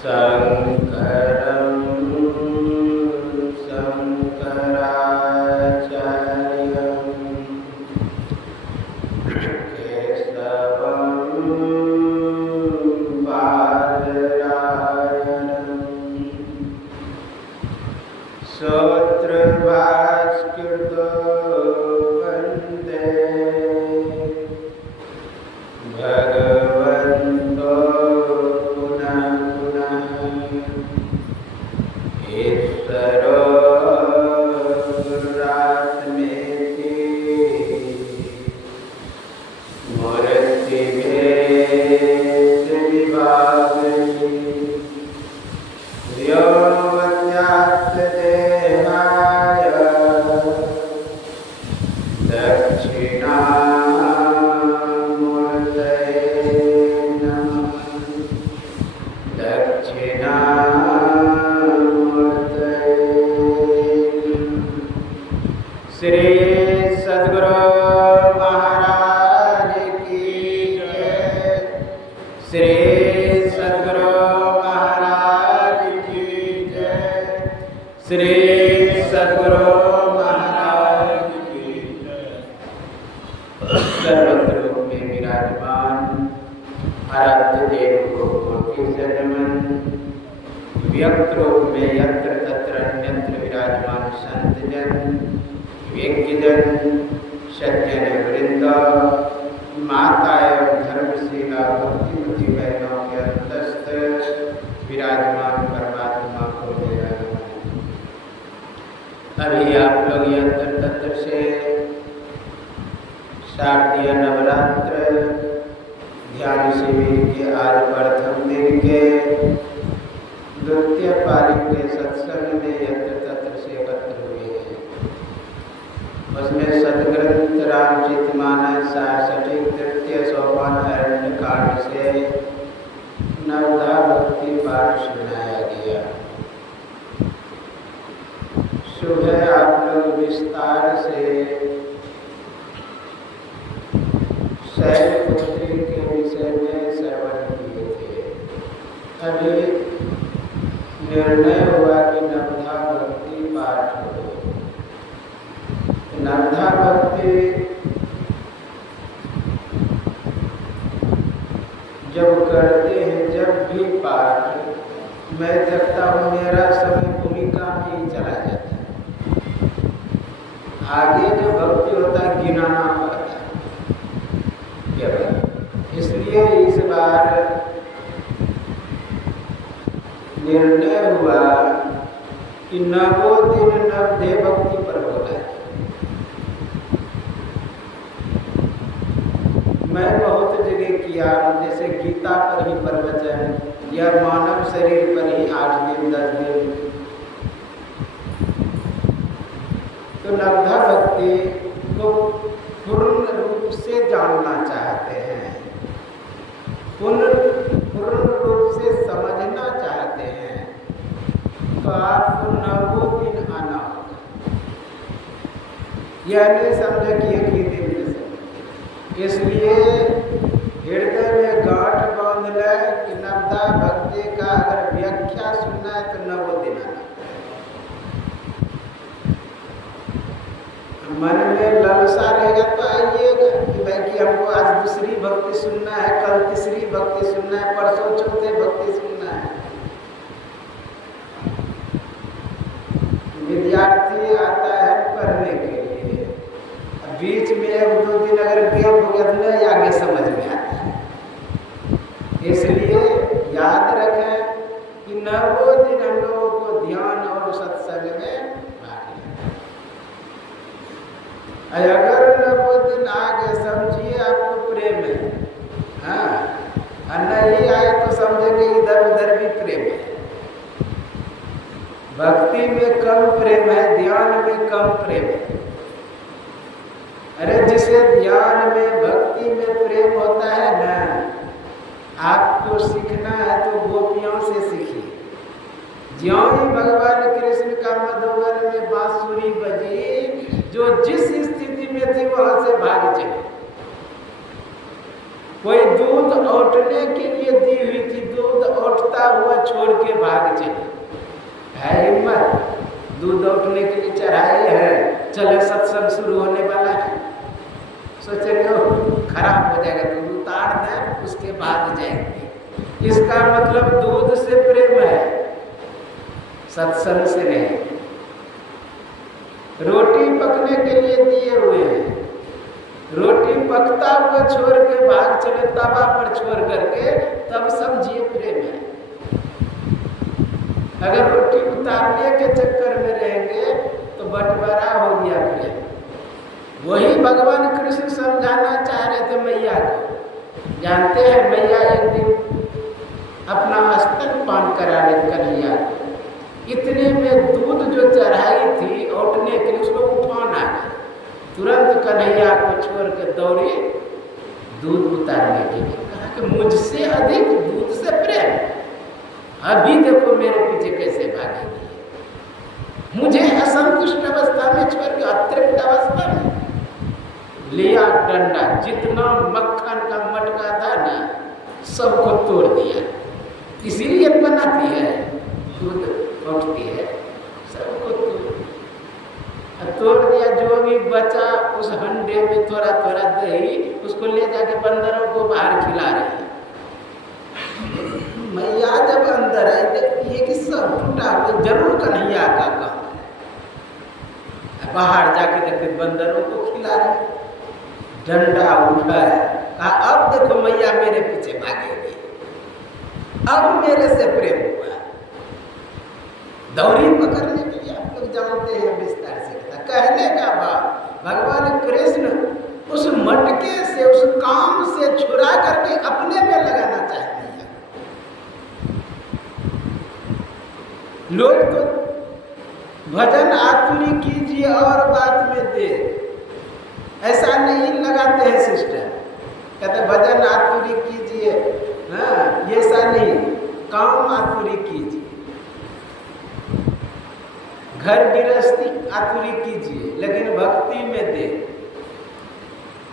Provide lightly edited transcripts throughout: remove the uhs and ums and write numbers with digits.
शङ्करं शङ्कराचार्यं केशवं बादरायणं सूत्रभास्कृतो वन्दे भगवन्तो पुनः पुनः ईश्वरो गुरुरात्मेति मूर्तिभेदविभागिनी व्योमवद्व्याप्तदेहाय दक्षिणामूर्तये नमः। दक्षिणामूर्तये श्री सद्गुरु महाराज की जय। श्री सद्गुरु महाराज की जय। श्री सद्गुरु महाराज की जय। सर्वत्र रूप में विराजमान आराध्य देव को कोटि सनमन, व्यक्त रूप में यत्र तत्र अन्यत्र विराजमान संत जन, व्यक्तिजन, सज्जन वृंद, माता एवं धर्मशिला भक्तिमती बहनों के अंतस्थ विराजमान परमात्मा को मेरा नमन। अभी आप लोग यत्र तत्र से शारदीय नवरात्र ध्यान शिविर के आज प्रथम दिन के द्वितीय पाली के सत्संग में यत्र तत्र से एकत्र हुए हैं। उसमें सदग्रंथ रामचरित मानस 66 तृतीय सोपान अरण्य कांड से नवधा भक्ति पाठ सुनाया गया। सुबह आप लोग विस्तार से शैलपुत्री के विषय में श्रवण किए थे। अभी निर्णय हुआ कि नवधा भक्ति पाठ हो। नवधा भक्ति जब करते हैं, जब भी पाठ, मैं देखता हूँ मेरा समय भूमिका में ही चला जाता है। आगे जो भक्ति होता है गिनाना पड़ता है। इसलिए इस बार निर्णय हुआ कि नवो दिन नवधे भक्ति पर होता है। मैं बहुत जगह किया, जैसे गीता पर ही प्रवचन या मानव शरीर पर ही 8 दिन 10 दिन। तो नवधा भक्ति को पूर्ण रूप से जानना चाहते हैं, पूर्ण रूप से समझना चाहते हैं, तो आपको 9 दिन आना होगा। यह नहीं समझे कि एक ही दिन में समझे। इसलिए हृदय में गांठ बांध ले कि नवधा भक्ति का अगर व्याख्या सुनना है तो 9 दिन आना। मन में लालसा रहेगा तो आइएगा कि भाई कि हमको आज दूसरी भक्ति सुनना है, कल तीसरी भक्ति सुनना है, परसों चौथे भक्ति सुनना है। विद्यार्थी आता है पढ़ने के लिए, बीच में 1-2 दिन अगर गैप हो गया तो नहीं आगे समझ में आता है। इसलिए याद रखें कि 9 दिन हम लोगों को ध्यान और सत्संग में अगर 9 दिन आगे समझिए आपको प्रेम है, हाँ, और नहीं आए तो समझेंगे इधर उधर भी प्रेम है। भक्ति में कम प्रेम है, ध्यान में कम प्रेम है। अरे जिसे ध्यान में भक्ति में प्रेम होता है ना, आपको सीखना है तो गोपियों से सीखिए। ज्यों ही भगवान कृष्ण का मधुबन में बांसुरी बजी, जो जिस स्थिति में थी वहां से भाग चले। कोई दूध औटने के लिए दी हुई थी, दूध औटता हुआ छोड़ के भाग चले। है हिम्मत, दूध औटने के लिए चढ़ाए है, चले सत्संग शुरू होने वाला है, सोचेंगे खराब हो जाएगा, दूध उतार दें उसके बाद जाएंगे। इसका मतलब दूध से प्रेम है, सत्संग से नहीं। रोटी पकने के लिए दिए हुए हैं, रोटी पकता हुआ छोड़ के भाग चले तवा पर छोड़ करके, तब समझिए प्रेम है। अगर रोटी उतारने के चक्कर में रहेंगे तो बंटवारा हो गया प्रेम। वही भगवान कृष्ण समझाना चाह रहे थे मैया को। जानते हैं मैया एक दिन अपना स्तन पान करा रही कन्हैया को, इतने में दूध जो चढ़ाई थी औटने के लिए उसको उठान आ गया, तुरंत कन्हैया को छोड़ के दौड़े दूध उतारने के लिए। कहा कि मुझसे अधिक दूध से प्रेम, अभी देखो मेरे पीछे कैसे भागेगी। मुझे असंतुष्ट अवस्था में छोड़ के अतृप्त अवस्था में लिया डंडा, जितना मक्खन का मटका था ना सबको तोड़ दिया। इसीलिए बनाती है, दूध उठती है, सबको तोड़ दिया। जो भी बचा उस हंडे में थोड़ा थोड़ा दही, उसको ले जाके बंदरों को बाहर खिला रहे हैं। मैया जब अंदर आई देखती है कि सब टूटा हुआ, जरूर कन्हैया का काम है। बाहर जाके देखते बंदरों को खिला रहे, डंडा उठा है। कहा अब देखो मैया मेरे पीछे भागेगी, अब मेरे से प्रेम हुआ। दौरी पकड़ने के लिए आप लोग जानते हैं विस्तार से कहने का बात, भगवान कृष्ण उस मटके से, उस काम से छुड़ा करके अपने में लगाना चाहते हैं। लोग तो भजन आतुरी कीजिए और बात में दे, ऐसा नहीं लगाते हैं सिस्टम। कहते भजन आतुरी कीजिए, हाँ ये ऐसा नहीं, काम आतुरी कीजिए, घर गृहस्थी आतुरी कीजिए, लेकिन भक्ति में दे।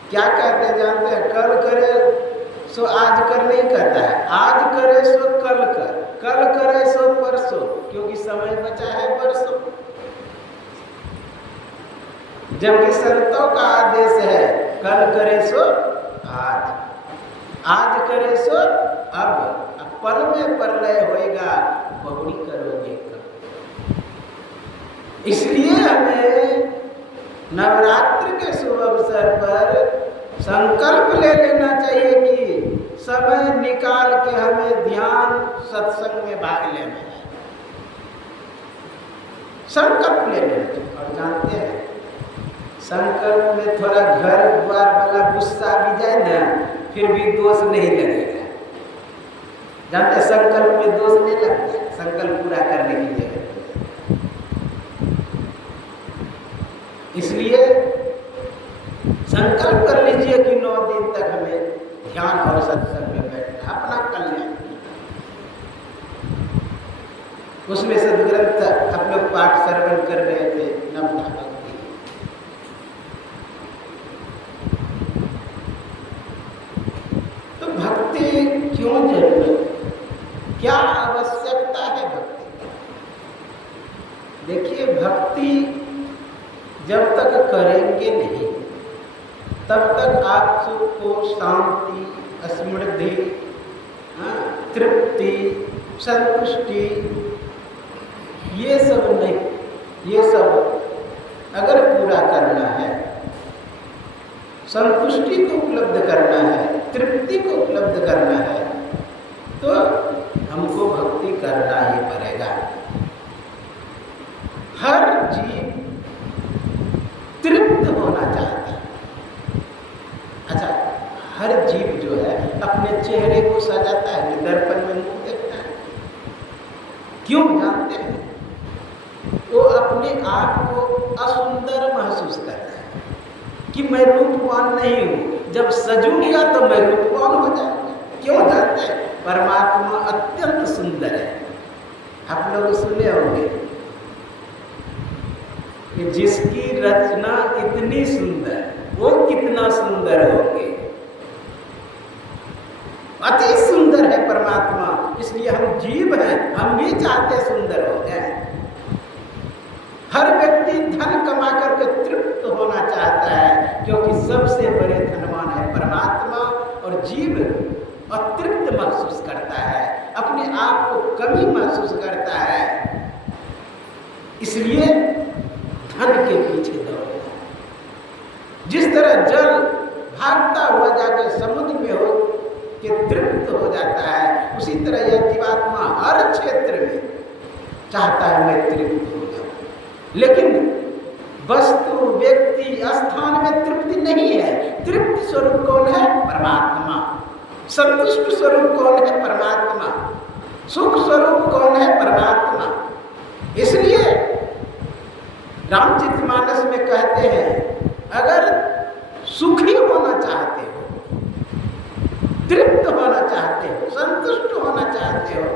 क्या कहते हैं जानते हैं? कल करे सो आज कर नहीं कहता है, आज करे सो कल कर, कल करे सो परसों, क्योंकि समय बचा है परसों। जबकि संतों का आदेश है कल करे सो आज, आज करे सो अब पल में प्रलय होएगा, बहुरी करोगे कब। इसलिए हमें नवरात्र के शुभ अवसर पर संकल्प ले लेना चाहिए कि समय निकाल के हमें ध्यान सत्संग में भाग लेना है। संकल्प ले लेना चाहिए। और जानते हैं संकल्प में थोड़ा घर द्वार वाला गुस्सा भी जाए ना, फिर भी दोष नहीं लगेगा। जानते हैं संकल्प में दोष नहीं लगता, संकल्प पूरा करने की जगह। इसलिए संकल्प कर लीजिए कि 9 दिन तक हमें ध्यान और सत्संग में बैठना, अपना कल्याण। उसमें सद्ग्रंथ हम लोग पाठ श्रवण कर रहे थे, नवधा भक्ति। तो भक्ति क्यों जरूरी, क्या आवश्यकता है भक्ति? देखिए भक्ति जब तक करेंगे नहीं तब तक आपको शांति, समृद्धि, तृप्ति, संतुष्टि ये सब नहीं, ये सब अगर पूरा करना है, संतुष्टि को उपलब्ध करना है, तृप्ति को उपलब्ध करना है, तो हमको भक्ति करना ही पड़ेगा। हर जीव तृप्त होना चाहता है। अच्छा, हर जीव जो है अपने चेहरे को सजाता है, दर्पण में मुंह देखता है। क्यों जानते हैं? वो अपने आप को असुंदर महसूस करता है कि मैं रूपवान नहीं हूँ। जब सजूंगा तो मैं रूपवान हो जाऊंगा। क्यों जानते हैं? परमात्मा अत्यंत सुंदर है। आप लोग सुने होंगे कि जिसकी रचना इतनी सुंदर, वो कितना सुंदर होंगे। चाहते सुंदर हो जाए। हर व्यक्ति धन कमा करके तृप्त होना चाहता है, क्योंकि सबसे बड़े धनवान है परमात्मा, और जीव अतृप्त महसूस करता है, अपने आप को कमी महसूस करता है, इसलिए धन के पीछे दौड़ता है। जिस तरह जल भागता हुआ जाकर समुद्र में हो के तृप्त हो जाता है, उसी तरह यह जीवात्मा हर क्षेत्र में चाहता है मैं तृप्त हो जाऊं। लेकिन वस्तु, व्यक्ति, स्थान में तृप्ति नहीं है। तृप्त स्वरूप कौन है? परमात्मा। संतुष्ट स्वरूप कौन है? परमात्मा। सुख स्वरूप कौन है? परमात्मा। इसलिए रामचरितमानस में कहते हैं, अगर सुखी होना चाहते हो, तृप्त होना चाहते हो, संतुष्ट होना चाहते हो,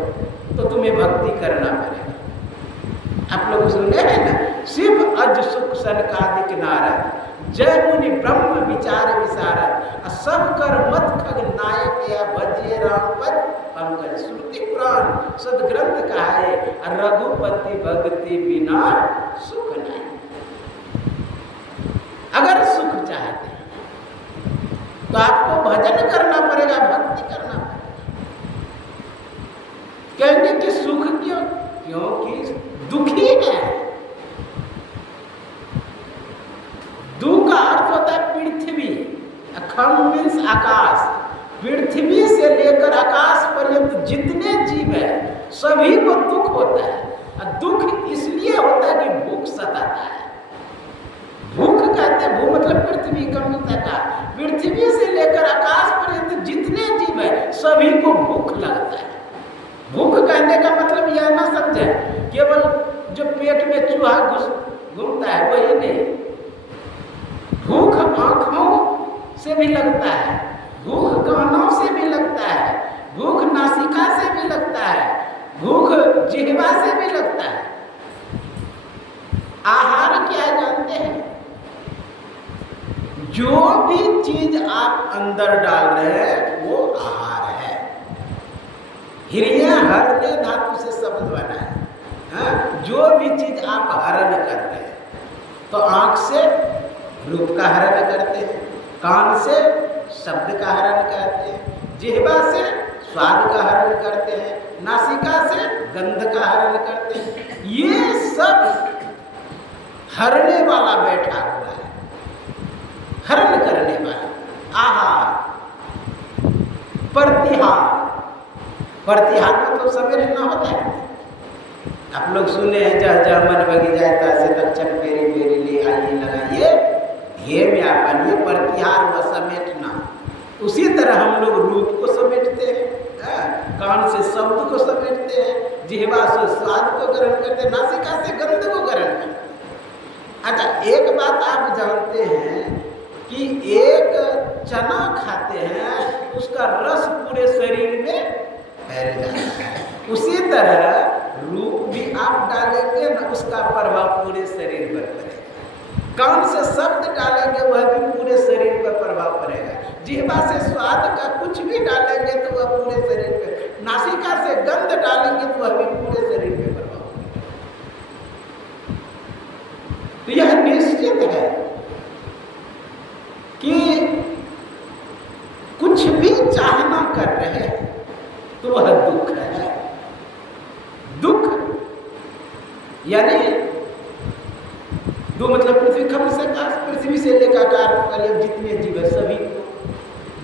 तो तुम्हें भक्ति करना पड़ेगा। आप लोग सुने हैं ना, शिव अज सुख सनकादिक नारद, जय मुनि ब्रह्म विचार विशारद, सब कर मत खग नायक या भजिए राम पद पंकज। श्रुति पुराण सदग्रंथ कहाए, रघुपति भक्ति बिना सुख नहीं। अगर सुख चाहते हैं तो आपको भजन करना पड़ेगा, भक्ति करना पड़ेगा। कहेंगे कि सुख क्यों? क्योंकि दुखी है। दु का अर्थ होता है पृथ्वी। अखम मीन्स आकाश। पृथ्वी से लेकर आकाश पर्यंत जितने जीव है सभी को दुख होता है। और दुख इसलिए होता है कि भूख सताता है। भूख कहते हैं, भू मतलब पृथ्वी, कमिता का। पृथ्वी से लेकर आकाश पर्यंत जितने जीव है सभी को भूख लगता है। भूख कहने का मतलब यह ना समझे केवल जो पेट में चूहा घूमता है वही नहीं। भूख आंखों से भी लगता है, भूख कानों से भी लगता है, भूख नासिका से भी लगता है, भूख जिह्वा से भी लगता है। आहार क्या जानते हैं? जो भी चीज आप अंदर डाल रहे हैं वो आहार है। हिरण्य हरने धातु से शब्द बना है। हाँ? जो भी चीज आप हरण कर रहे हैं, तो आंख से रूप का हरण करते हैं, कान से शब्द का हरण करते हैं, जिह्वा से स्वाद का हरण करते हैं, नासिका से गंध का हरण करते हैं। ये सब हरने वाला बैठा हुआ है, हरण करने वाला। आहार, प्रतिहार। प्रतिहार मतलब समेटना होता है। आप लोग सुने हैं, जह जह मन बगी जाए तैसे तक चक फेरी फेरी ले आइए लगाइए, ये व्यापन, ये प्रतिहार व समेटना। उसी तरह हम लोग रूप को समेटते हैं, कान से शब्द को समेटते हैं, जिह्वा से स्वाद को ग्रहण करते हैं, नासिका से गंध को ग्रहण करते हैं। अच्छा, एक बात आप जानते हैं कि एक चना खाते हैं उसका रस पूरे शरीर में फैल जाता है। उसी तरह रूप भी आप डालेंगे ना, उसका प्रभाव पूरे शरीर पर पड़ेगा। कान से शब्द डालेंगे वह भी पूरे शरीर पर प्रभाव पड़ेगा। जिह्वा से स्वाद का कुछ भी डालेंगे तो वह पूरे शरीर पर, नासिका से गंध डालेंगे तो वह भी पूरे शरीर पर प्रभाव पड़ेगा। तो यह निश्चित है कि कुछ भी चाहना कर रहे हैं तो वह दुख है। दुख यानी दो मतलब पृथ्वी खम से आकाश, पृथ्वी से लेकर आकाश पर्यंत जितने जीव है सभी को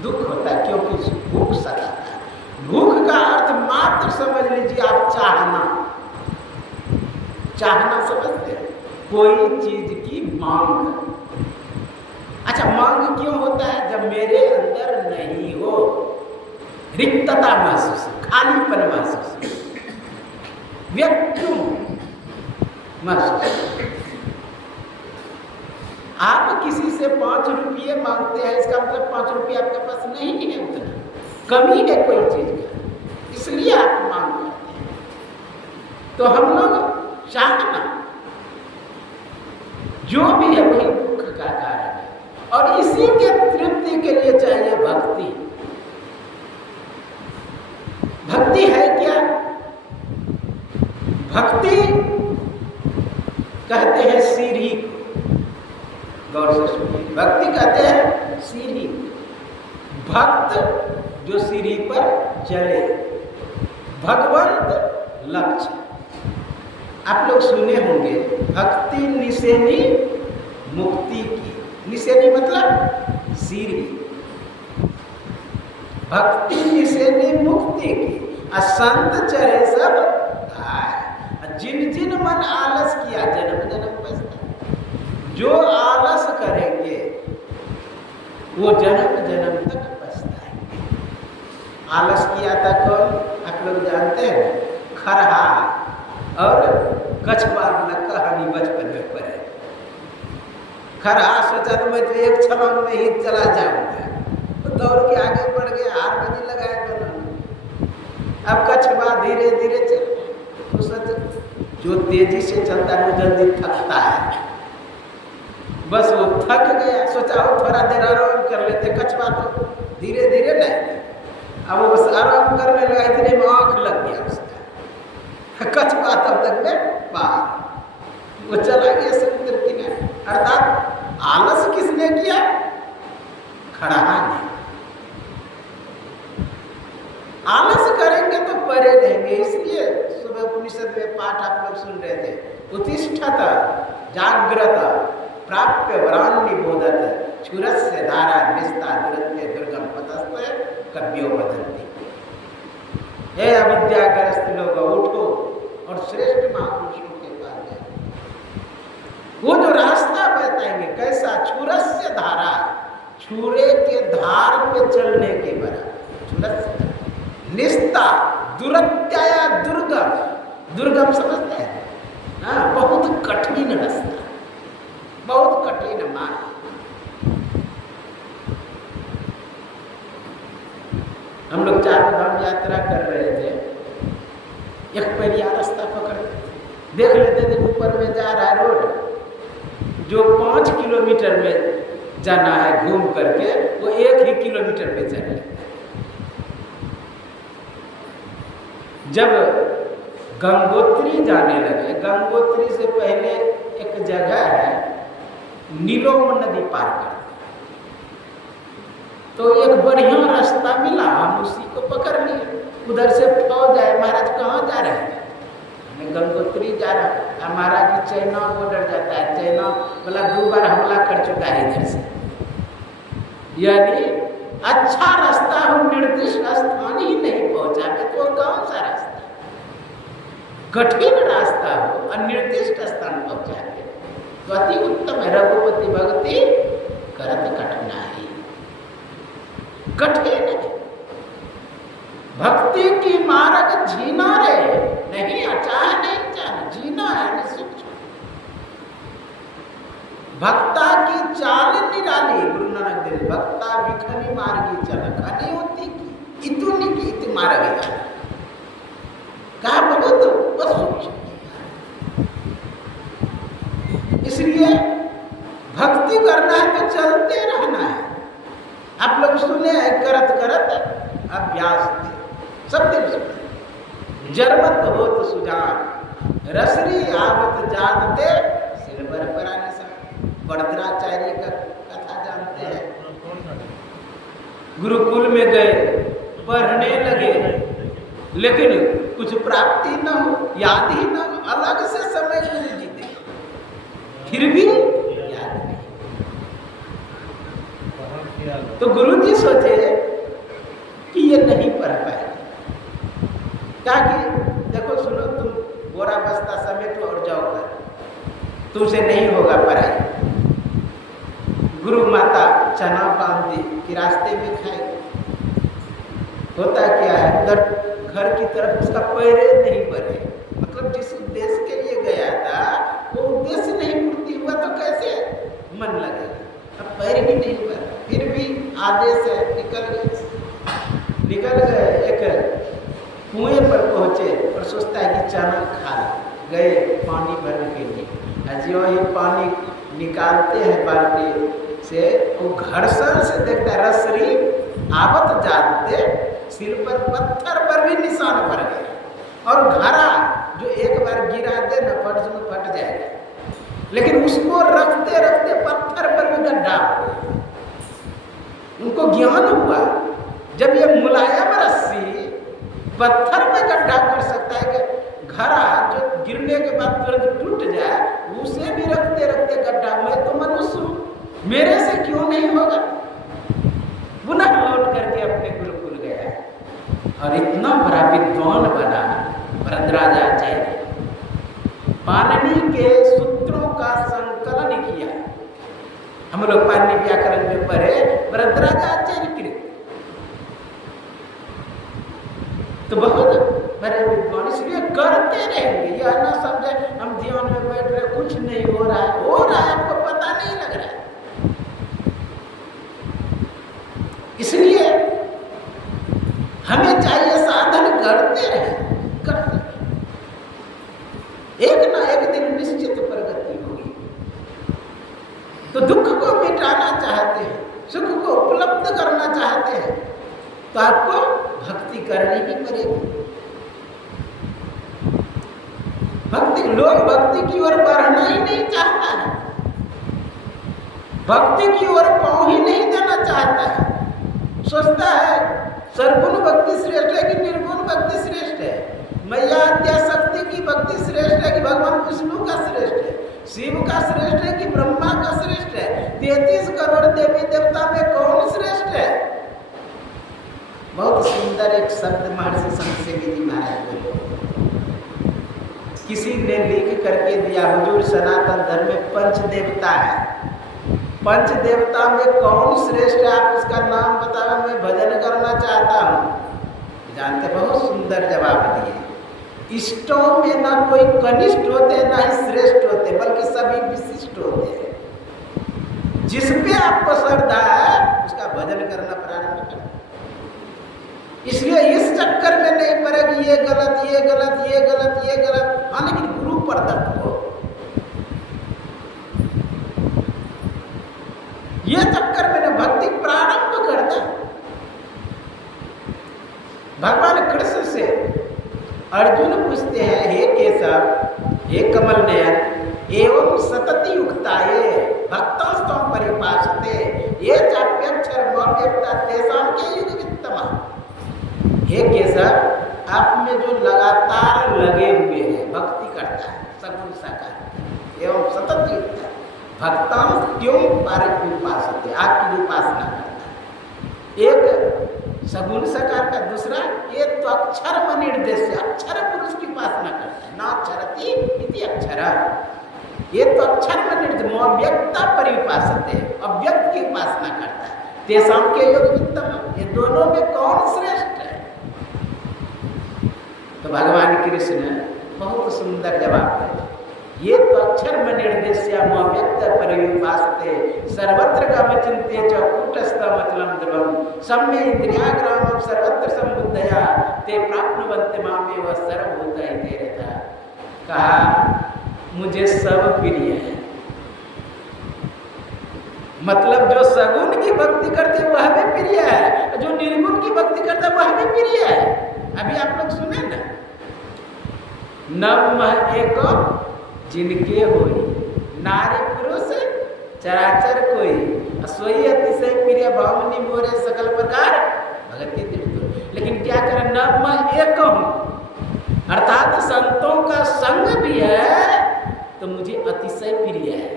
दुख होता है, क्योंकि भूख सताता है। भूख का अर्थ मात्र समझ लीजिए आप चाहना। चाहना समझते हैं? कोई चीज की मांग। अच्छा, मांग क्यों होता है? जब मेरे अंदर नहीं हो, रिक्तता महसूस, खालीपन महसूस, व्यक्ति महसूस। आप किसी से 5 रुपये मांगते हैं, इसका मतलब 5 रुपये आपके पास नहीं है, उतना कमी है कोई चीज का, इसलिए आप मांग करते हैं। तो हम लोग चाहना जो भी है वही दुख का कारण है, और इसी के तृप्ति के लिए चाहिए भक्ति। भक्ति है क्या? हैं सीढ़ी को। गौर से सुनिए, भक्ति कहते हैं सीढ़ी। भक्त जो सीढ़ी पर चले, भगवंत लक्ष्य। आप लोग सुने होंगे भक्ति निसेनी मुक्ति की। निसेनी मतलब सीढ़ी, भक्ति निसेनी मुक्ति की। असंत चरे सब आए। जिन जिन मन आलस किया जन्म जन्म पछताए। जो आलस करेंगे वो जन्म जन्म तक पछताएंगे। आलस किया था कौन? आप लोग जानते हैं, खरहा और कछुआ वाला कहानी बचपन में पढ़े। खरहा सोचा तो मैं तो एक छलांग में ही चला जाऊंगा, तो दौड़ के आगे बढ़ गया, हार बनी लगाया दोनों। अब कछुआ धीरे धीरे चल, तो सोच जो तेजी से चलता है वो जल्दी थकता है। बस वो थक गया, सोचा वो थोड़ा देर आराम कर लेते। कछुआ तो धीरे धीरे नहीं, अब वो बस आराम करने लगा, इतने में आँख लग गया उसका। कछुआ तब तक में पार, वो चला गया समुद्र किनारे। अर्थात आलस किसने किया? खरहा ने। आलस करेंगे तो परे रहेंगे। इसलिए सुबह उपनिषद में पाठ आप लोग सुन रहे थे, उत्तिष्ठत जाग्रत प्राप्य वरान निबोधत क्षुरस्य धारा निस्ता दुरत्य दुर्गम पतस्थ कव्यो बदंती। हे अविद्याग्रस्त लोग, उठो और श्रेष्ठ महापुरुषों के पास जाओ। वो जो रास्ता बताएंगे कैसा? क्षुरस्य धारा, छुरे के धार पे चलने के बराबर। क्षुरस्य निस्ता दुरत्या दुर्गम। दुर्गम समझते हैं? हाँ, बहुत कठिन रास्ता, बहुत कठिन मार्ग। हम लोग चारों धाम यात्रा कर रहे थे, एक पैरिया रास्ता पकड़ते थे, देख लेते थे ऊपर में जा रहा है रोड, जो 5 किलोमीटर में जाना है घूम करके, वो 1 ही किलोमीटर में चल लेते। जब गंगोत्री जाने लगे, गंगोत्री से पहले एक जगह है नीलोम नदी पार कर, तो एक बढ़िया रास्ता मिला, हम उसी को पकड़ लिए। उधर से फौज आए, महाराज कहाँ जा रहे हैं? हमें गंगोत्री जा रहा है। महाराज चाइना बॉर्डर जाता है, चाइना वाला 2 बार हमला कर चुका है इधर से। यानी अच्छा रास्ता हो, निर्दिष्ट स्थान ही नहीं पहुंचा, तो कौन सा रास्ता? कठिन रास्ता हो, अनिर्दिष्ट स्थान पहुंचा के तो अति उत्तम है। रघुपति भक्ति करत कठिनाई, कठिन है। भक्ति की मार्ग जीना रे, नहीं चाहे नहीं चाहे, जीना है निसूक्ष्म। भक्ता की चाल निराली, गुरु नानक देव, भक्ता विखनी मार्गी चल खनी होती की इतुनी की इति मार्ग कहा बोलो तो बस सूक्ष्म। इसलिए भक्ति करना है तो चलते रहना है। आप लोग सुने हैं करत करत अभ्यास थे, सब दिन सुने। जरमत होत सुजान रसरी आवत जात दे सिलवर पर आने सा। बड़दराचार्य का कथा जानते हैं? गुरुकुल में गए, पढ़ने लगे, लेकिन कुछ प्राप्ति न हो, याद ही न हो। अलग से समय गुरु जी दे, फिर भी याद नहीं। तो गुरु जी सोचे कि ये नहीं पढ़ पाए। क्या कि देखो सुनो, तुम बोरा बस्ता समेट और जाओ घर, तुमसे नहीं होगा पढ़ाई। गुरु माता चना बांध दी कि रास्ते में खाए। होता क्या है, उधर घर की तरफ उसका पैरे नहीं बढ़े, मतलब जिस उद्देश्य के लिए गया था वो उद्देश्य नहीं पूर्ति हुआ तो कैसे मन लगेगा? अब पैर ही नहीं बढ़ा, फिर भी आदेश है, निकल गए। एक कुएं पर पहुंचे और सोचता है कि चना खा गए पानी भरने के लिए। जो ही पानी निकालते हैं बाल्टी से, वो घर्षण से देखता है रसरी आवत जाते सिर पर पत्थर पर भी निशान पड़ गए। और घड़ा जो एक बार गिरा दे न फट जाएगा। लेकिन उसको रखते रखते पत्थर पर भी गड्ढा हो गया। उनको ज्ञान हुआ जब ये मुलायम रस्सी पत्थर में गड्ढा कर सकता है कि घड़ा जो गिरने के बाद तुरंत टूट जाए, उसे भी रखते रखते गड्ढा, मैं तो मनुष्य हूँ, मेरे से क्यों नहीं होगा। पुनः लौट करके अपने गुरुकुल गया और इतना बड़ा विद्वान बना भरद्वाजाचार्य ने। पाणिनि के सूत्रों का संकलन किया। हम लोग पाणिनि व्याकरण में पढ़े भरद्वाजाचार्य कृत, तो बहुत बड़े विद्वान, इसलिए करते रहेंगे। यह ना समझे हम ध्यान में बैठ रहे कुछ नहीं हो रहा है, हो रहा है, आपको पता नहीं लग रहा है। इसलिए हमें चाहिए साधन करते रहे, करते रहे, एक ना एक दिन निश्चित प्रगति होगी। तो दुख को मिटाना चाहते हैं, सुख को उपलब्ध करना चाहते हैं, तो आपको भक्ति करनी ही पड़ेगी। भक्ति, लोग भक्ति की ओर बढ़ना ही नहीं चाहता है, भक्ति की ओर पांव ही नहीं देना चाहता है। सोचता है सर्वगुण भक्ति श्रेष्ठ है कि निर्गुण भक्ति श्रेष्ठ है, मैया आद्याशक्ति की भक्ति श्रेष्ठ है कि भगवान विष्णु का श्रेष्ठ है, शिव का श्रेष्ठ है कि ब्रह्मा का श्रेष्ठ है, 33 करोड़ देवी देवता में कौन श्रेष्ठ है। बहुत सुंदर एक शब्द महर्षि संतसेवी जी महाराज बोले, किसी ने लिख करके दिया, हुजूर सनातन धर्म में पंच देवता है, पंच देवता में कौन श्रेष्ठ है, आप उसका नाम बताओ, मैं भजन करना चाहता हूँ। जानते, बहुत सुंदर जवाब दिए। इष्टों में ना कोई कनिष्ठ होते ना ही श्रेष्ठ होते, बल्कि सभी विशिष्ट होते हैं। जिस पे आपको श्रद्धा है उसका भजन करना प्रारंभ करें। इसलिए इस चक्कर में नहीं पड़े कि ये गलत, ये गलत, ये गलत, ये गलत, हाँ, लेकिन गुरु प्रदत्त हो, ये चक्कर में भक्ति प्रारंभ करता है। भगवान कृष्ण से अर्जुन पूछते हैं, हे केशव, हे कमल नयन, एवं सतति युक्ताये भक्तोस्तम परिपासते ये चाप्यक्षर मौव्यक्ता तेषां के युग वित्तमा। हे केशव, आप में जो लगातार लगे हुए हैं, भक्ति करता है, सगुण साकार एवं सतत युक्ता भक्तां क्यों पारिपासते, आपकी उपासना करता है। एक सगुण साकार का, दूसरा ये तो अक्षर निर्देश, अक्षर पुरुष की उपासना करता है, नाक्षरति इति अक्षर, ये तो अक्षर निर्देश, अव्यक्ता परिपासते, अव्यक्त की उपासना करता है। तेषां के योग वित्तम, ये दोनों में कौन श्रेष्ठ है। तो भगवान कृष्ण बहुत सुंदर जवाब देते, ये तो अक्षर में निर्देश्याम व्यक्त पर्युपासते सर्वत्र गमचिन्त्य च कूटस्थमचलं ध्रुवं सम्य इंद्रियाग्रामं सर्वत्र संबुद्धया ते प्राप्नुवन्ति मामेव सर्वभूतैः रहता। कहा मुझे सब प्रिय है, मतलब जो सगुण की भक्ति करते वह भी प्रिय है, जो निर्गुण की भक्ति करता वह भी प्रिय है। अभी आप लोग सुने ना, नमः एको जिनके होई नारी पुरुष चराचर कोई, सोई अतिशय प्रिय भावनी मोरे सकल प्रकार भगति दृष्टि। लेकिन क्या करें, नमः एक हूँ, अर्थात संतों का संग भी है तो मुझे अतिशय प्रिय है,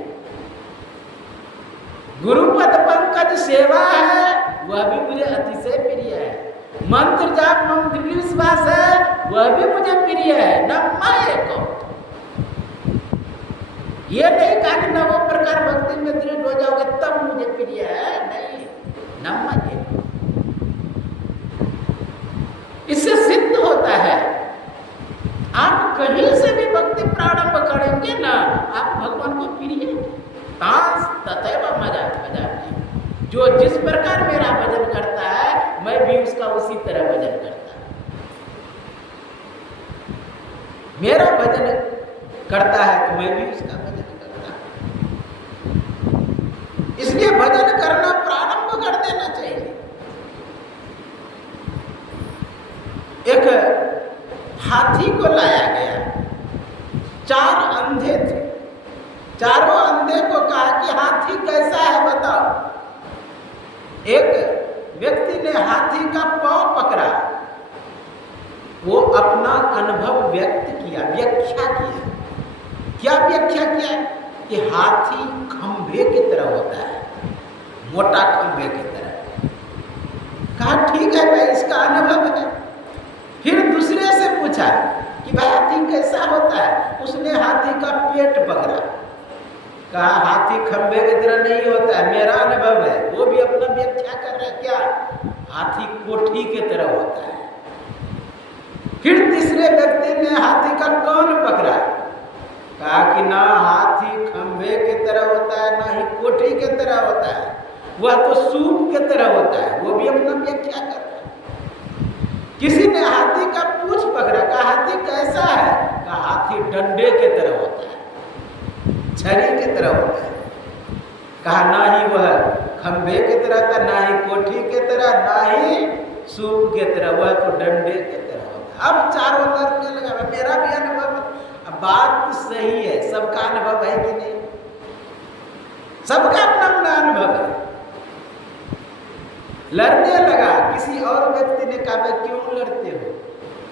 गुरुपद पंकज सेवा है वह भी मुझे अतिशय प्रिय है, मंत्र जाप मंत्र विश्वास है वह भी मुझे प्रिय है। नमः एक हूँ, ये नहीं कहा कि नवो प्रकार भक्ति में दृढ़ हो जाओगे तब मुझे प्रिय है, नहीं, नमः एक। इससे सिद्ध होता है आप कहीं से भी भक्ति प्रारंभ करेंगे ना, आप भगवान को प्रिय तांस तथैव मजा नहीं। जो जिस प्रकार मेरा भजन करता है मैं भी उसका उसी तरह भजन करता हूं, मेरा भजन करता है तो मैं भी उसका भजन करता हूं। इसलिए भजन करना प्रारंभ कर देना चाहिए। एक हाथी को लाया गया, 4 अंधे थे, चारों अंधे को कहा कि हाथी कैसा है बताओ। एक व्यक्ति ने हाथी का पांव पकड़ा, वो अपना अनुभव व्यक्त किया, व्याख्या किया। क्या व्याख्या किया? कि हाथी खंभे की तरह होता है, मोटा खंभे की तरह। कहा ठीक है भाई, इसका अनुभव है। फिर दूसरे से पूछा कि भाई हाथी कैसा होता है? उसने हाथी का पेट पकड़ा, कहा हाथी खंभे की तरह नहीं होता है, मेरा अनुभव है। वो भी अपना व्याख्या कर रहा है, क्या? हाथी कोठी की तरह होता है। फिर तीसरे व्यक्ति ने हाथी का कान पकड़ा, कहा कि ना हाथी खंभे की तरह होता है, ना ही कोठी की तरह होता है, वह तो सूप की तरह होता है। वो भी अपना व्याख्या कर रहा है। किसी ने हाथी का पूंछ पकड़ा, कहा हाथी कैसा है? कहा हाथी डंडे की तरह होता है, छड़ी की तरह होता है। कहा ना ही वह खंभे की तरह था, ना ही कोठी की तरह, ना ही सूप की तरह, वह तो डंडे की तरह होता है। अब चारों लड़ने लगा, मेरा भी अनुभव। अब बात सही है, सबका अनुभव है कि नहीं? सबका अपना अपना अनुभव है। लड़ने लगा। किसी और व्यक्ति ने कहा भाई क्यों लड़ते हो?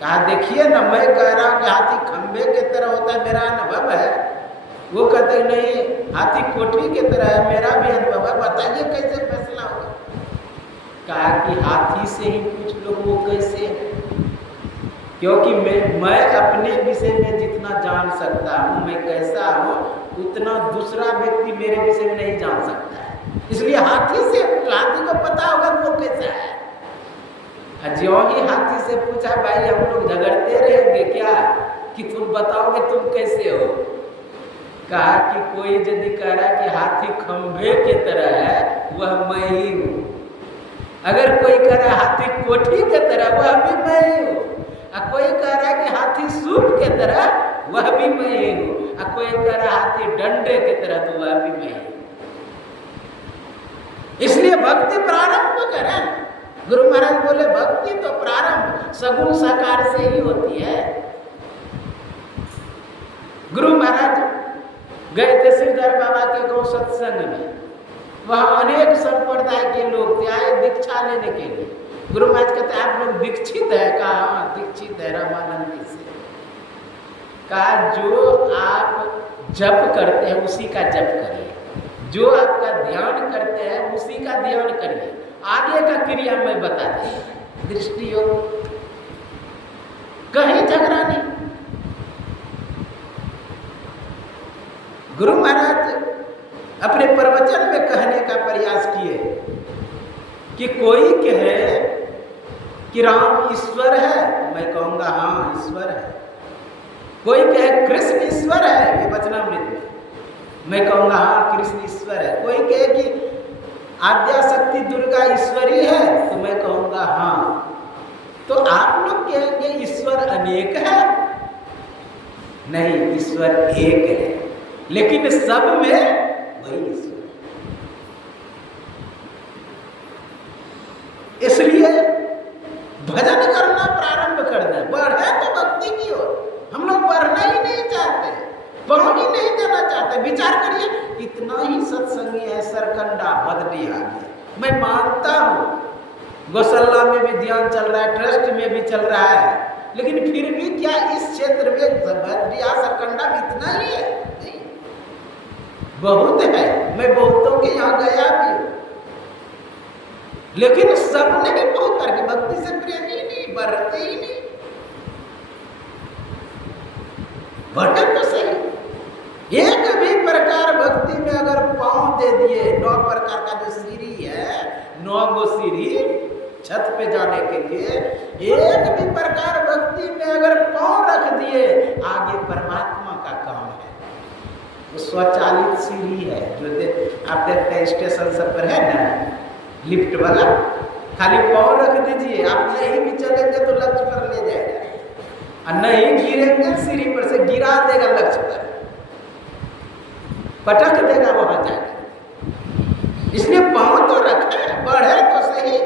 कहा देखिए ना, मैं कह रहा हूं कि हाथी खंभे की तरह होता है, मेरा अनुभव है। वो कहते नहीं हाथी कोठी की तरह है, मेरा भी अनुभव है, बताइए कैसे फैसला होगा? कहा कि हाथी से ही पूछ लो वो कैसे है, क्योंकि मैं अपने विषय में जितना जान सकता हूँ, मैं कैसा हूँ, उतना दूसरा व्यक्ति मेरे विषय में नहीं जान सकता है। इसलिए हाथी से, हाथी को पता होगा वो कैसा है। जो ही हाथी से पूछा भाई हम लोग झगड़ते रहेंगे क्या, कि तुम बताओगे तुम कैसे हो? कहा कि कोई यदि कह रहा है कि हाथी खंभे की तरह है, वह मैं ही हूँ। अगर कोई कह रहा है हाथी कोठी की तरह, वह भी मैं ही हूँ। कोई कह रहा है कि हाथी सूप की तरह, वह भी मैं ही हूँ। कोई कह रहा है हाथी डंडे की तरह, तो वह भी मैं ही हूँ। इसलिए भक्ति प्रारंभ करें। गुरु महाराज बोले भक्ति तो प्रारंभ सगुण साकार से ही होती है। गुरु महाराज गए थे श्रीधर बाबा के गौ सत्संग में, वहां अनेक संप्रदाय के लोग थे, आए दीक्षा लेने के लिए। गुरु महाराज कहते आप लोग दीक्षित है? कहा हाँ दीक्षित है रामानंदी से। कहा जो आप जप करते हैं उसी का जप करिए, जो आपका ध्यान करते हैं उसी का ध्यान करिए, आगे का क्रिया मैं बता दें। दृष्टि योग, कहीं झगड़ा नहीं। गुरु महाराज अपने प्रवचन में कहने का प्रयास किए कि कोई कहे कि राम ईश्वर है, मैं कहूंगा हाँ ईश्वर है। कोई कहे कृष्ण ईश्वर है, ये वचनामृत में, मैं कहूंगा हाँ कृष्ण ईश्वर है। कोई कहे कि आद्या शक्ति दुर्गा ईश्वरी है, तो मैं कहूंगा हाँ। तो आप लोग कहेंगे ईश्वर अनेक है? नहीं, ईश्वर एक है, लेकिन सब में वही ईश्वर। इसलिए भजन करना प्रारंभ कर दें, बढ़े तो भक्ति की ओर। हम लोग बढ़ना ही नहीं चाहते, बढ़ ही नहीं देना चाहते। विचार करिए, इतना ही सत्संगी है सरकंडा बदलिया में, मैं मानता हूँ गौशाला में भी ध्यान चल रहा है, ट्रस्ट में भी चल रहा है, लेकिन फिर भी क्या इस क्षेत्र में बदलिया सरकंडा इतना ही है? नहीं, बहुत है। मैं बहुतों के यहाँ गया भी हूँ, लेकिन सब नहीं बहुत करके भक्ति से प्रेम ही नहीं, बढ़ते ही नहीं। बढ़े तो सही। एक भी प्रकार भक्ति में अगर पांव दे दिए, 9 प्रकार का जो सीढ़ी है, 9 गो सीढ़ी छत पे जाने के लिए, एक भी प्रकार भक्ति में अगर पांव रख दिए, आगे परमात्मा का काम है। वो स्वचालित सीढ़ी है जो आप देखते हैं स्टेशन सब पर है ना, लिफ्ट वाला, खाली पांव रख दीजिए, आप नहीं भी चलेंगे तो लक्ष्य पर ले जाएगा, और नहीं गिरेंगे सीढ़ी पर से गिरा देगा लक्ष्य पर, पटक देगा वहां जाकर। इसलिए पांव तो रखे, बढ़े तो सही।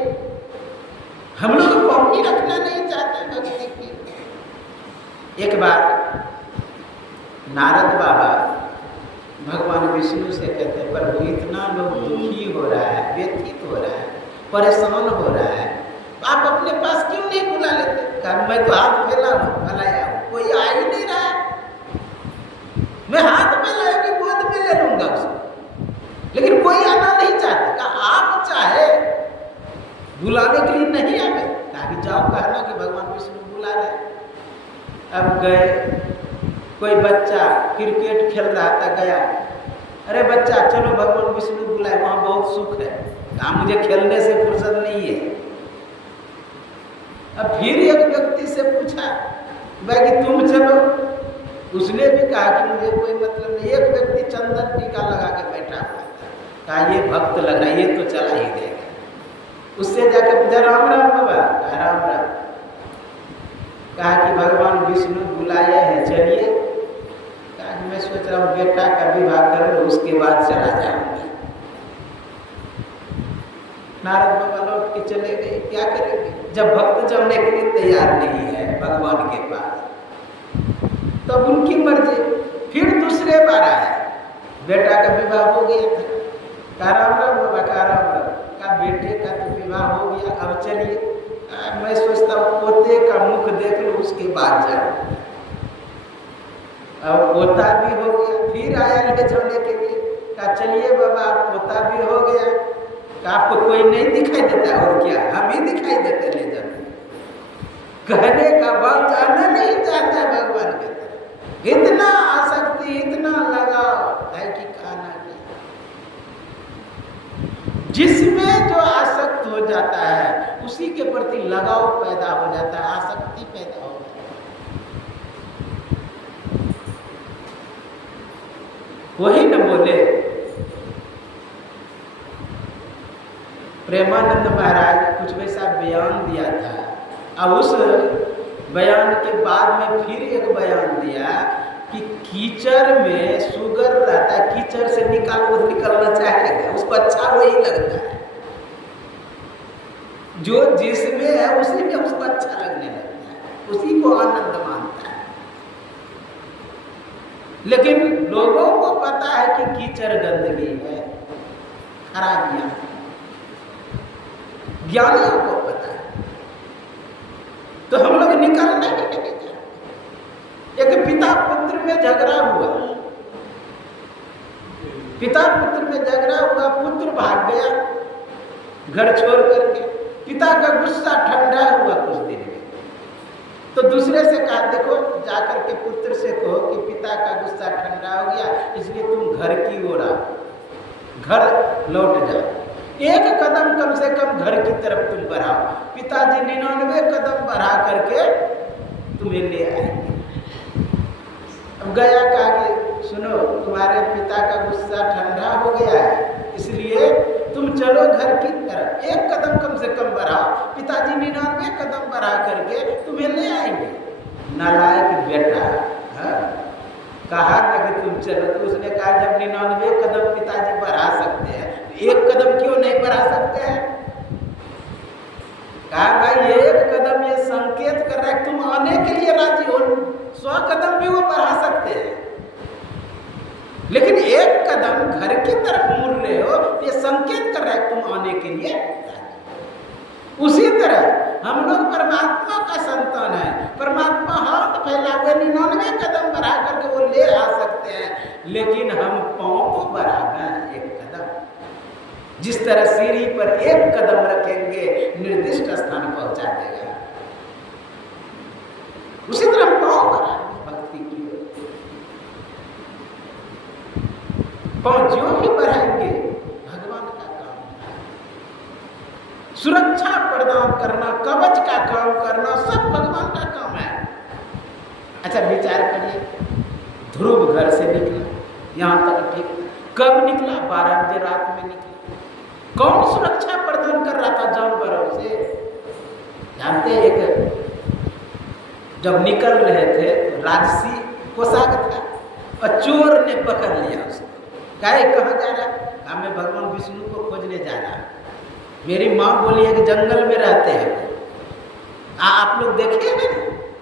हम लोग पांव ही रखना नहीं चाहते भक्ति की। एक बार नारद बाबा भगवान विष्णु से कहते हैं प्रभु इतना लोग दुखी हो रहा है, व्यथित हो रहा है, परेशान हो रहा है, आप अपने पास क्यों नहीं बुला लेते? कहा मैं तो हाथ फैलाया हूँ, कोई आ ही नहीं रहा है। मैं हाथ फैलाया कि गोद में ले लूंगा उसको, लेकिन कोई आना नहीं चाहता। कहा आप चाहे बुलाने के लिए नहीं आवे, कहा कि जाओ कहना कि भगवान विष्णु बुला रहे। अब गए, कोई बच्चा क्रिकेट खेल रहा था, गया, अरे बच्चा चलो भगवान विष्णु बुलाए, वहाँ बहुत सुख है। कहा मुझे खेलने से फुर्सत नहीं है। अब फिर एक व्यक्ति से पूछा भाई कि तुम चलो, उसने भी कहा कि मुझे कोई मतलब नहीं। एक व्यक्ति चंदन टीका लगा के बैठा हुआ था, कहा ये भक्त लग रहा है, ये तो चला ही देगा। उससे जाकर पूछा राम राम बाबा, कहा राम राम। कहा कि भगवान विष्णु बुलाए हैं, चलिए। कहा कि मैं सोच रहा हूँ बेटा का विवाह कर लो, उसके बाद चला जाऊंगा। नारद बाबा लौट के चले गए, क्या करेंगे जब भक्त जमने के लिए तैयार नहीं है भगवान के पास। तब उनकी मर्जी। फिर दूसरे बार आया, बेटा का विवाह हो गया था। कहा राम राम बाबा, कहा राम राम। कहा बेटे का तो विवाह हो गया, अब चलिए। मैं सोचता हूँ पोते का मुख देख लो, उसके बाद जाओ। अब पोता भी हो गया, फिर आया ले जाने के लिए। कहा चलिए बाबा, पोता भी हो गया। आपको कोई नहीं दिखाई देता, और क्या हम ही दिखाई देते ले जाते। कहने का बात जाना नहीं चाहता भगवान के तरफ। इतना आसक्ति, इतना लगाव है कि कहना क्या। जिसमें जो आसक्त हो जाता है उसी के प्रति लगाव पैदा हो जाता है, आसक्ति पैदा हो जाता है। वही न बोले प्रेमानंद महाराज कुछ वैसा बयान दिया था। अब उस बयान के बाद में फिर एक बयान दिया कि कीचड़ में शुगर रहता है, कीचड़ से निकलना चाहेगा, उसको अच्छा वही लगता है। जो जिसमें है उसी में उसको अच्छा लगने लगता है, उसी को आनंद मानता है। लेकिन लोगों को पता है कि कीचड़ गंदगी है, खराबियां है, ज्ञानियों को पता है, तो हम लोग निकलना ही नहीं चाहते। एक पिता पुत्र में झगड़ा हुआ, पिता पुत्र में झगड़ा हुआ, पुत्र भाग गया घर छोड़ करके। पिता का गुस्सा ठंडा हुआ कुछ दिन में, तो दूसरे से कहा देखो जाकर के पुत्र से कहो कि पिता का गुस्सा ठंडा हो गया, इसलिए तुम घर की ओर आओ, घर लौट जाओ, एक कदम कम से कम घर की तरफ तुम बढ़ाओ। पिताजी 99 कदम बढ़ा करके तुम्हें ले आएंगे। अब गया, कहा कि सुनो तुम्हारे पिता का गुस्सा ठंडा हो गया है, इसलिए तुम चलो घर की तरफ, एक कदम कम से कम बढ़ाओ, पिताजी 99 कदम बढ़ा करके तुम्हें ले आएंगे। नालायक बेटा, कहा था कि तुम चलो, तो उसने कहा जब 99 कदम पिताजी बढ़ा सकते हैं, एक कदम क्यों नहीं बढ़ा सकते हैं? कहा भाई एक कदम ये संकेत कर रहा है तुम आने के लिए राजी हो, 100 कदम भी वो बढ़ा सकते हैं, लेकिन एक कदम घर की तरफ मुड़ रहे हो, ये संकेत कर रहा है तुम आने के लिए राजी। उसी तरह हम लोग परमात्मा का संतान है, परमात्मा हाथ फैला हुए 99 कदम बढ़ा करके वो ले आ सकते हैं, लेकिन हम पांव को बढ़ाना है एक कदम। जिस तरह सीढ़ी पर एक कदम रखेंगे निर्दिष्ट स्थान पहुंचा देगा, उसी तरह पांव बढ़ाएंगे भक्ति की ओर। पांव जो ही बढ़ाएंगे भगवान का काम है। सुरक्षा प्रदान करना, कवच का काम करना, सब भगवान का काम है। अच्छा विचार करिए, ध्रुव घर से निकला, यहां तक ठीक, कब निकला? 12 बजे रात में निकला। कौन सुरक्षा प्रदान कर रहा था जानवरों से? जानते हैं, एक जब निकल रहे थे तो राजसी पोशाक था और चोर ने पकड़ लिया उसको। कहे कहाँ जा रहा है? कहा मैं भगवान विष्णु को खोजने जा रहा हूँ, मेरी माँ बोली है कि जंगल में रहते हैं, आप लोग देखे हैं?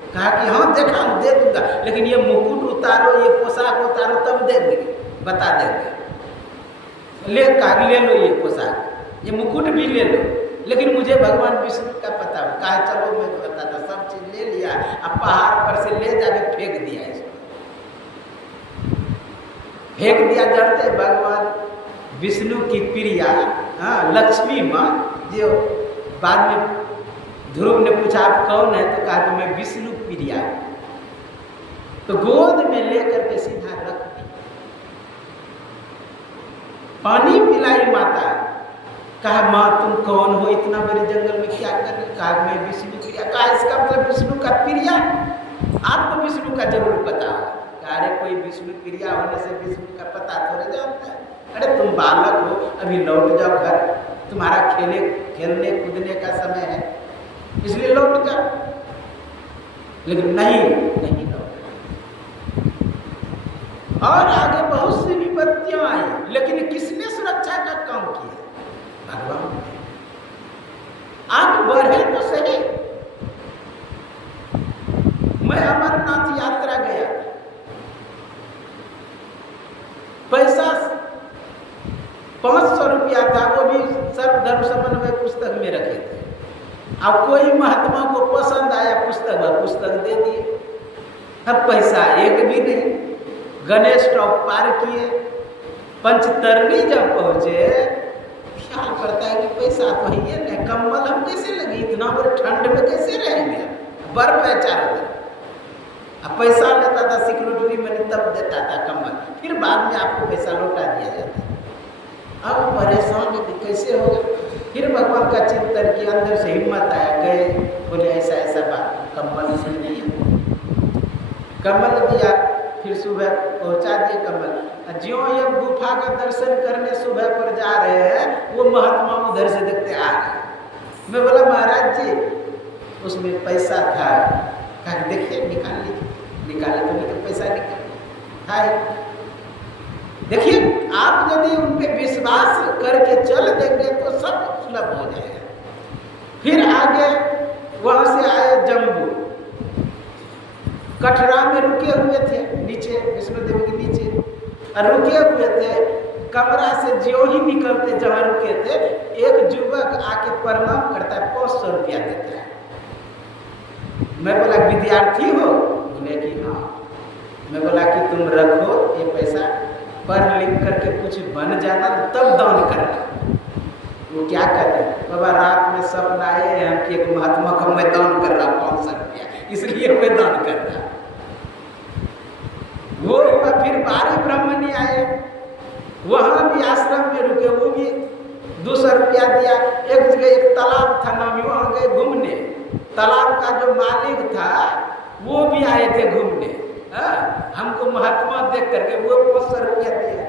कहा कि हाँ देखा हूँ, दे दूंगा, लेकिन ये मुकुट उतारो, ये पोशाक उतारो तब दे देंगे। बता देंगे। ले लो ये पोशाक, ये मुकुट भी ले लो, लेकिन मुझे भगवान विष्णु का पता हो। कहा चलो मैं बताता, सब चीज ले लिया, अब पहाड़ पर से ले जाके फेंक दिया इसको, फेंक दिया। जानते भगवान विष्णु की प्रिया लक्ष्मी माँ, जो बाद में ध्रुव ने पूछा आप कौन है, तो कहा कि मैं विष्णु प्रिया, तो गोद में लेकर के सीधा रख दी, पानी पिलाई माता। कहा माँ तुम कौन हो, इतना बड़े जंगल में क्या कर रहे? कहा मैं विष्णु प्रिया। कहा इसका मतलब विष्णु का प्रिया, आपको विष्णु का जरूर पता हो। कहा अरे कोई विष्णु प्रिया होने से विष्णु का पता थोड़े जानता है, अरे तुम बालक हो, अभी लौट जाओ घर, तुम्हारा खेलने कूदने का समय है, इसलिए लौट जाओ। लेकिन नहीं लौट, और आगे बहुत सी विपत्तियां आई, लेकिन किसने सुरक्षा का काम किया? भगवान। आप बढ़े तो सही। मैं अमरनाथ यात्रा गया, पैसा 500 रुपया था, वो भी सर्व धर्म समन्वय पुस्तक में रखे थे। अब कोई महात्मा को पसंद आया पुस्तक दे दिए। अब पैसा एक भी नहीं। गणेश टॉप पार किए, पंचतरणी जब पहुंचे, ख्याल करता है कि पैसा तो है ना, कंबल हम कैसे लगे, इतना बड़े ठंड में कैसे रहेंगे, बर्फ है चारों तरफ। अब पैसा लेता था सिक्योरिटी मनी, तब देता था कंबल, फिर बाद में आपको पैसा लौटा दिया जाता है। अब परेशान है कैसे होगा, फिर भगवान का चिंतन किया, अंदर से हिम्मत आया, गए, बोले ऐसा ऐसा बात, कंबल इसमें नहीं है, कंबल दिया, फिर सुबह पहुंचा दिए कंबल। ज्यों ये गुफा का दर्शन करने सुबह पर जा रहे हैं, वो महात्मा उधर से देखते आ रहे। मैं बोला महाराज जी उसमें पैसा था। कहा देखिए निकाले तो लेकिन पैसा निकाल है। देखिए आप यदि उन पे विश्वास करके चल देंगे तो सब सुलभ हो जाएगा। फिर आगे वहां से आए जम्बू, कटरा में रुके हुए थे, नीचे विष्णु देव के नीचे रुके हुए थे। कमरा से ज्यों ही निकलते जहां रुके थे, एक युवक आके प्रणाम करता है, 500 रुपया देता है। मैं बोला विद्यार्थी हो? बोले कि हाँ। मैं बोला कि तुम रखो ये पैसा, पढ़ लिख करके कुछ बन जाना तब दान करना। वो क्या कहते हैं, बाबा रात में सपना आए हैं कि एक महात्मा का मैं दान कर रहा हूँ 500 रुपया, इसलिए मैं दान कर रहा। वो फिर बारी ब्राह्मणी आए, वहां भी आश्रम में रुके, वो भी 200 रुपया दिया। एक जगह एक तालाब था नामी, वहां गए घूमने, तालाब का जो मालिक था वो भी आए थे घूमने। हमको महात्मा देख करके वो 500 रुपया दिया।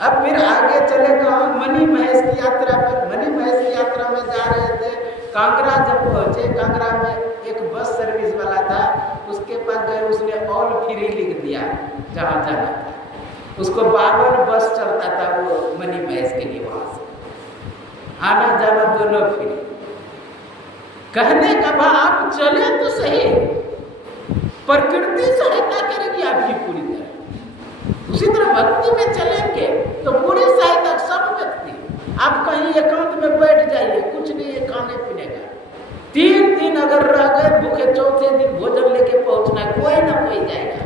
अब फिर आगे चले कहा मणि महेश की यात्रा पर। मणि महेश की यात्रा में जा रहे थे, कांगड़ा जब पहुंचे, कांगड़ा में एक बस सर्विस वाला था, उसके पास गए, उसने ऑल फ्री लिख दिया जहाँ जाना था। उसको 52 बस चलता था वो मणि महेश के लिए, वहां से आना जाना दोनों फ्री। कहने का भाव आप चले तो सही, प्रकृति सहायता करेगी आपकी पूरी तरह। उसी तरह भक्ति में चलेंगे तो पूरी सहायता सब व्यक्ति। आप कहीं एकांत में बैठ जाइए, कुछ नहीं है खाने पीने का, 3 दिन अगर रह गए भूखे, चौथे दिन भोजन लेके पहुंचना, कोई ना कोई जाएगा।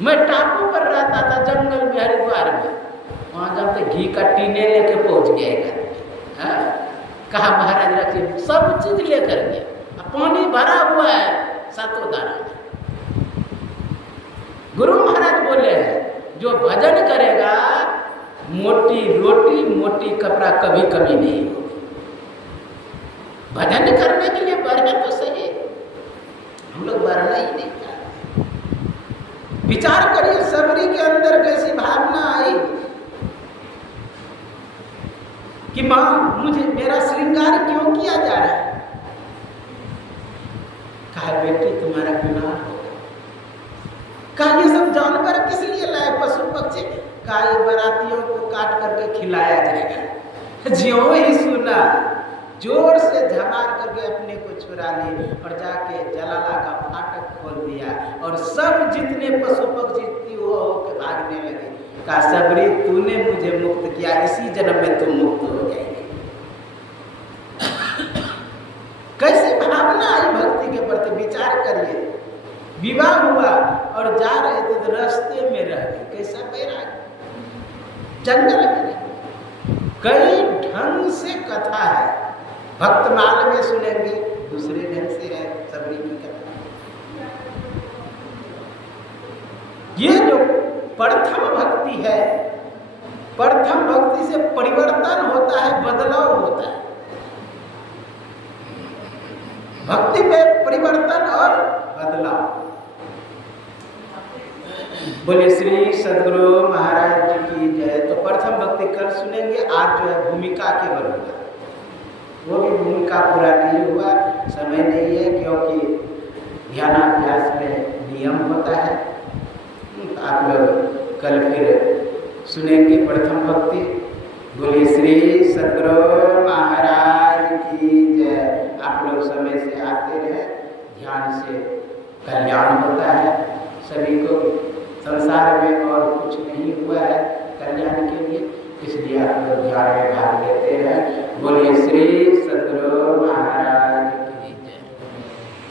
मैं टापू पर रहता था जंगल में, हरिद्वार में, वहां जाते घी का टीने लेके पहुंच गया। कहा महाराज रखिए, सब चीज लेकर के, पानी भरा हुआ है 7 दाना। गुरु महाराज बोले हैं जो भजन करेगा, मोटी रोटी मोटी कपड़ा कभी कभी नहीं होगी। भजन करने के लिए बढ़े तो सही, हम लोग बढ़ना ही नहीं चाहते। विचार करिए सबरी के अंदर कैसी भावना आई कि माँ मुझे मेरा श्रृंगार क्यों किया जा रहा है। कहा बेटी तुम्हारा गुनाह होगा। कहा ये सब जानवर किस लिए लाए, पशु पक्षी? कहा ये बरातियों को काट करके खिलाया जाएगा। ज्यों ही सुना जोर से झमार करके अपने को छुड़ा लिए और जाके जलाला का फाटक खोल दिया और सब जितने पशु पक्षी थी वो भागने लगे। कहा सबरी तूने मुझे मुक्त किया, इसी जन्म में तुम मुक्त हो जाएंगे। कैसे भावना आई भक्ति के प्रति, विचार करिए। विवाह हुआ और जा रहे थे तो रास्ते में रह गए, कैसा बैराग, जंगल में। कई ढंग से कथा है, भक्तमाल में सुनेंगे, दूसरे ढंग से है सबरी की कथा। ये जो प्रथम भक्ति है, प्रथम भक्ति से परिवर्तन होता है, बदलाव होता है। भक्ति में परिवर्तन और बदलाव। बोले श्री सदगुरु महाराज जी की जय। तो प्रथम भक्ति कल सुनेंगे, आज जो है भूमिका केवल होगा, वो भी भूमिका पूरा नहीं हुआ, समय नहीं है, क्योंकि ध्यानाभ्यास में नियम होता है। आप लोग कल फिर सुनेंगे प्रथम भक्ति। बोले श्री सदगुरु महाराज की जय। आप लोग समय से आते रहे, ध्यान से कल्याण होता है।